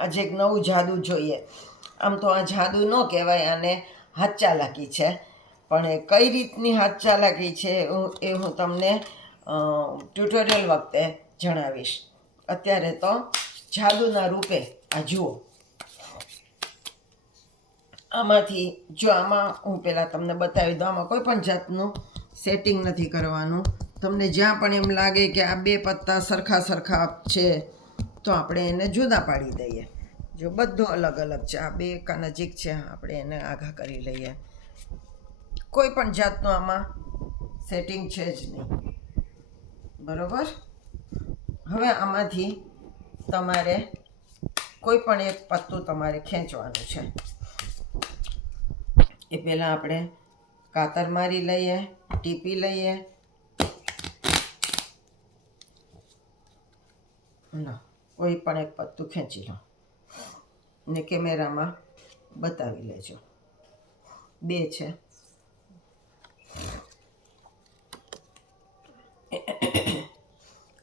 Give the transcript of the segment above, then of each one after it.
આજે એક નવું જાદુ જોઈએ. આમ તો આ જાદુ ન કહેવાય, આને હાથ ચાલાકી છે. પણ કઈ રીતની હાથ ચાલાકી છે એ હું તમને ટ્યુટોરિયલ વખતે જણાવીશ. અત્યારે તો જાદુના રૂપે, આ જુઓ. આમાંથી જો આમાં હું પહેલાં તમને બતાવી દઉં, આમાં કોઈ પણ જાતનું સેટિંગ નથી કરવાનું. તમને જ્યાં પણ એમ લાગે કે આ બે પત્તા સરખા સરખા છે તો આપણે એને જુદા પાડી દઈએ. જો બધું અલગ અલગ છે. આ બે નજીક છે. આપણે એને આઘા કરી લઈએ. કોઈ પણ જાતનું આમાં સેટિંગ છે જ નહીં. બરાબર? હવે આમાંથી તમારે કોઈ પણ એક પત્તું તમારે ખેંચવાનું છે. એ પહેલાં આપણે કાતર મારી લઈએ, ટીપી લઈએ. લો. કોઈ પણ એક પત્તું ખેંચી લો. ને કેમેરામાં બતાવી લેજો. બે છે.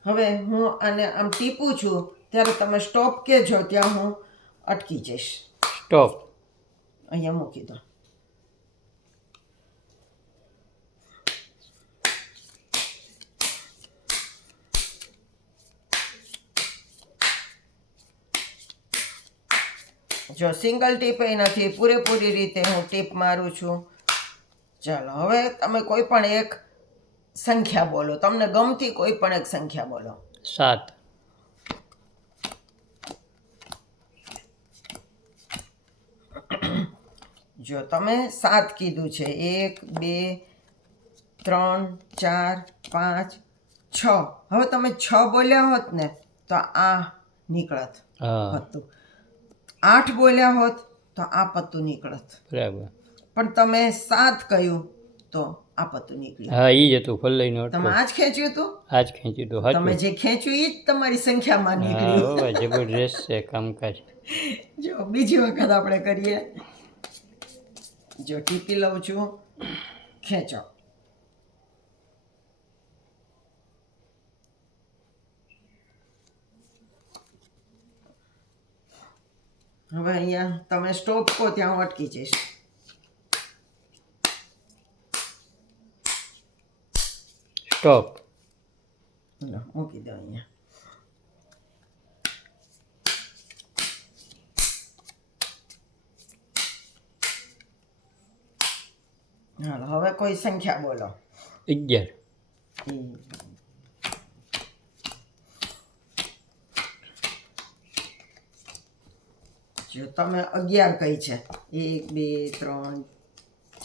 હવે હું આને આમ ટીપું છું ત્યારે તમે સ્ટોપ કહેજો ત્યાં હું અટકી જઈશ. સ્ટોપ અહીંયા મૂકી દો. જો સિંગલ ટીપે નથી પૂરેપૂરી રીતે હું ટીપ મારું છું. ચાલો હવે તમે કોઈ પણ એક સંખ્યા બોલો. તમને ગમતી કોઈ પણ એક સંખ્યા બોલો. સાત. જો તમે સાત કીધું છે. એક બે ત્રણ ચાર પાંચ છ. હવે તમે છ બોલ્યા હોત ને તો આ નીકળત હા. પત્તું આઠ બોલ્યા હોત તો આ પત્તું નીકળત. બરાબર. પણ તમે સાત કહ્યું તો આ પત્તું નીકળ્યું. હા એ જ હતું ફલ્લાઈનો તમે આજ ખેંચ્યું હતું? આ જ ખેંચ્યું હતું તમે જે ખેંચ્યું એ જ તમારી સંખ્યામાં નીકળ્યું. જબરજસ્ત છે કામકાજ. જો બીજી વખત આપણે કરીએ. જો ટીપી લઉં છું. ખેંચો. હવે અહીંયા તમે સ્ટોપ કહો ત્યાં હું અટકી જઈશ. સ્ટોપ મૂકી દો અહીંયા. હાલો હવે કોઈ સંખ્યા બોલો. અગિયાર. જો તમે અગિયાર કઈ છે? એક બે ત્રણ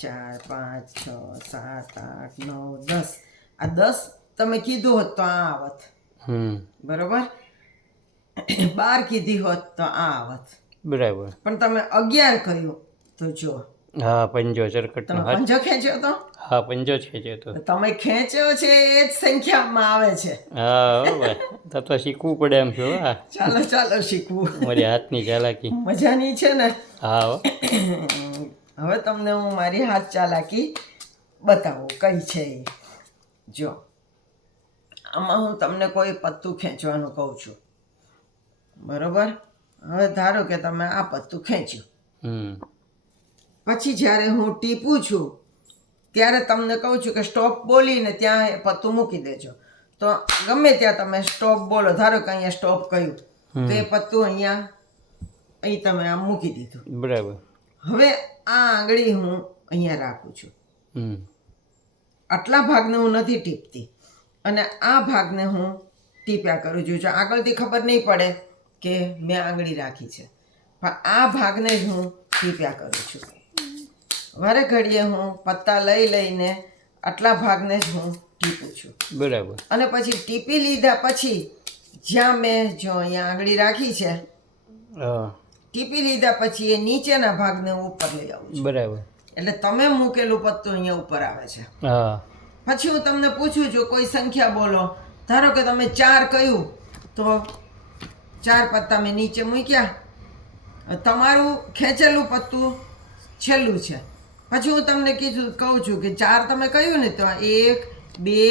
ચાર પાંચ છ સાત આઠ નવ દસ. આ દસ તમે કીધું હોત તો આ આવત. હમ. બરોબર? બાર કીધી હોત તો આ આવત. બરાબર. પણ તમે અગિયાર કહ્યું તો જો. હા પંજો તમે ચરકટનો હાથ. પંજો ખેંચ્યો તો? હા પંજો ખેંચ્યો તો. તમે ખેંચ્યો છે એ જ સંખ્યામાં આવે છે. હા હો તો તો શીખવું પડે એમ છો હા. ચાલો ચાલો શીખવું. મારી હાથની ચાલાકી. મજાની છે ને? હા. હવે તમને હું મારી હાથ ચાલાકી બતાવું કઈ છે એ. જો. આમાં હું તમને કોઈ પત્તું ખેંચવાનું કહું છું. બરોબર? હવે ધારો કે તમે આ પત્તું ખેંચ્યું. હમ. પછી જ્યારે હું ટીપું છું ત્યારે તમને કહું છું કે સ્ટોપ બોલીને ત્યાં પત્તું મૂકી દેજો. તો ગમે ત્યાં તમે સ્ટોપ બોલો ધારો કે અહીંયા સ્ટોપ કહ્યું તો એ પત્તું અહીંયા અહીં તમે આમ મૂકી દીધું. બરાબર. હવે આ આંગળી હું અહીંયા રાખું છું. આટલા ભાગને હું નથી ટીપતી. અને આ ભાગને હું ટીપ્યા કરું છું. જો આગળથી ખબર નહીં પડે કે મેં આંગળી રાખી છે. પણ આ ભાગને જ હું ટીપ્યા કરું છું. વારે ઘડીએ હું પત્તા લઈ લઈને આટલા ભાગને જ હું ટીપું છું. બરાબર. અને પછી ટીપી લીધા પછી જ્યાં મેં જો અહીંયા આંગળી રાખી છે ટીપી લીધા પછી એ નીચેના ભાગને ઉપર લઈ આવું છું. બરાબર. એટલે તમે મૂકેલું પત્તું અહીંયા ઉપર આવે છે. પછી હું તમને પૂછું છું કોઈ સંખ્યા બોલો. ધારો કે તમે ચાર કહ્યું તો ચાર પત્તા મેં નીચે મૂક્યા. તમારું ખેંચેલું પત્તું છેલ્લું છે. પછી હું તમને કીધું, કહું છું કે ચાર તમે કહ્યું ને, તો એક, બે,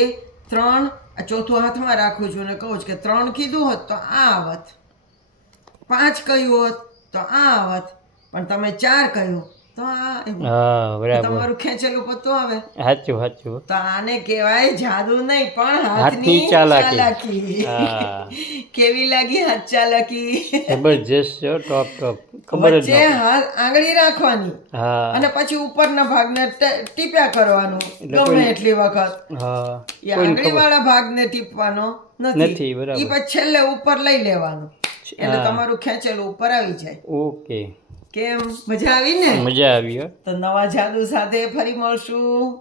ત્રણ, આ ચોથું હાથમાં રાખું છું અને કહું છું કે ત્રણ કીધું હોત તો આ આવત પાંચ કહ્યું હોત તો આ આવત પણ તમે ચાર કહ્યું. તો આ હા બરાબર. તમારું ખેંચેલું પત્તું આવે. સાચું સાચું તો આને કહેવાય જાદુ નહીં પણ હાથની ચાલાકી. કેવી લાગી હાથ ચાલાકી? જબરજસ્ત છે ટોપ ટોપ. ખબર જ હાથ આંગળી રાખવાની હા. અને પછી ઉપરના ભાગને ટીપ્યા કરવાનું. ગમે એટલી વખત. હા. એ કોઈને આંગળી ખબર? વાળા ભાગને ટીપવાનો નથી, નથી બરાબર. એ પછી છેલ્લે ઉપર લઈ લેવાનું. એટલે તમારું ખેંચેલું ઉપર આવી જાય. ઓકે. કેમ? મજા આવી ને? મજા આવી તો નવા જાદુ સાથે ફરી મળશું.